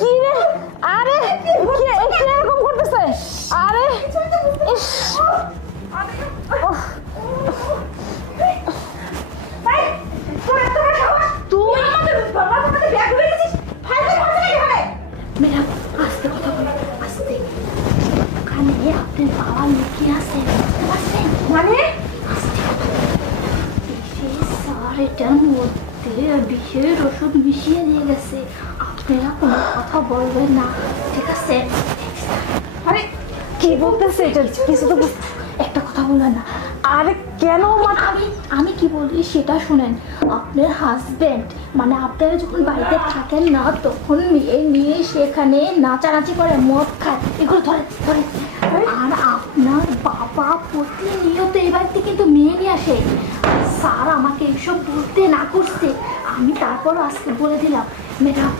কি রে? আরে কি এরকম করতেছে? আরে ইস, ম্যাডাম আস্তে কথা বলো, আস্তে। ওখানে আপনার বাবা লুকিয়ে আছে, বুঝতে পারছেন? মানে আস্তে কথা বলো। স্যার এটার মধ্যে বিষের ওষুধ মিশিয়ে দিয়ে গেছে, আপনারা কোনো কথা বলবেন না, ঠিক আছে? আরে কি বলতেছে এটা? কিছু তো একটা কথা বলবেন না। আরে কেন আমি কি বলি সেটা শুনেন। আপনার হাজবেন্ড মানে আপনারা যখন বাড়িতে থাকেন না, তখন মেয়ে নিয়ে সেখানে নাচানাচি করে, মদ খায়, এগুলো ধরে ধরে। আর আপনার বাবা প্রতিনিয়ত এই বাড়িতে কিন্তু মেয়ে নিয়ে আসে। স্যার আমাকে এইসব বলতে না করছে, আমি তারপরও আজকে বলে দিলাম। ম্যাডাম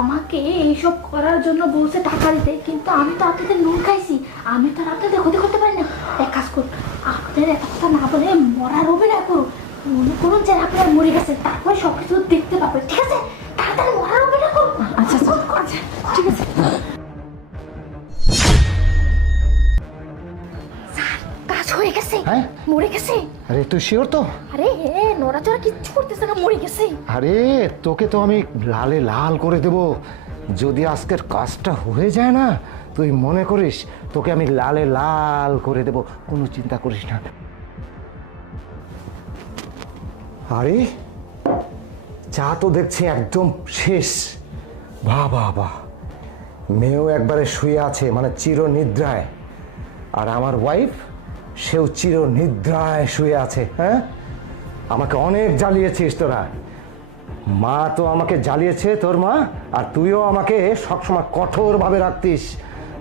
আমাকে এইসব করার জন্য বলছে টাকা দিতে, কিন্তু আমি তো আপনাদের নুন খাইছি, আমি তো আর আপনাদের ক্ষতি করতে পারি না। এক কাজ করুন, আপনাদের এত কথা না বলে মরার অভিনয় করুন, মনে করুন যে আপনারা মরে গেছেন, তারপরে সব কিছু দেখতে পাবেন, ঠিক আছে? তাড়াতাড়ি মরার অভিনয় করুন। আচ্ছা আচ্ছা ঠিক আছে। কাজ হয়ে গেছে, হ্যাঁ? মরে গেছে। আরে তুই শিওর তো? আরে নড়াচড়া কিচ্ছু করতেছে না, মরে গেছে। আরে তোকে তো আমি লালে লাল করে দেব, যদি আজকের কাজটা হয়ে যায় না, তুই মনে করিস তোকে আমি লালে লাল করে দেব, কোনো চিন্তা করিস না। আরে চা তো দেখছি একদম শেষ। বাহ বাহ বাহ, মেয়েও একবারে শুয়ে আছে, মানে চিরনিদ্রায়। আর আমার ওয়াইফ, সেও চিরনিদ্রায় শুয়ে আছে। হ্যাঁ, আমাকে অনেক জ্বালিয়েছিস তোরা। মা তো আমাকে জ্বালিয়েছে, তোর মা, আর তুইও আমাকে সবসময় কঠোরভাবে রাখতিস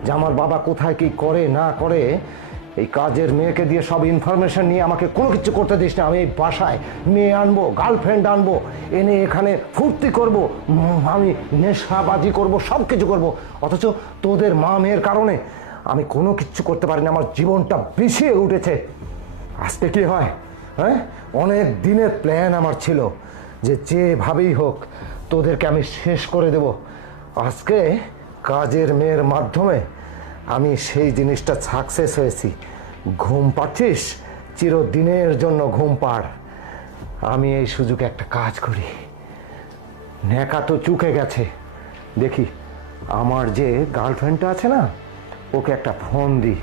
যে আমার বাবা কোথায় কি করে না করে। এই কাজের মেয়েকে দিয়ে সব ইনফরমেশন নিয়ে আমাকে কোনো কিছু করতে দিস না। আমি এই বাসায় মেয়ে আনবো, গার্লফ্রেন্ড আনবো, এনে এখানে ফুর্তি করব, আমি নেশাবাজি করব, সব কিছু করবো। অথচ তোদের মা মেয়ের কারণে আমি কোনো কিচ্ছু করতে পারি না, আমার জীবনটা পিছিয়ে উঠেছে। আজকে কি হয়? হ্যাঁ, অনেক দিনের প্ল্যান আমার ছিল যে যেভাবেই হোক তোদেরকে আমি শেষ করে দেব। আজকে কাজের মেয়ের মাধ্যমে আমি সেই জিনিসটা সাকসেস হয়েছি। ঘুম পাচ্ছিস? চিরদিনের জন্য ঘুম পাড়। আমি এই সুযোগে একটা কাজ করি। ন্যাকা তো চুকে গেছে, দেখি আমার যে গার্লফ্রেন্ডটা আছে না, ওকে একটা ফোন দিই।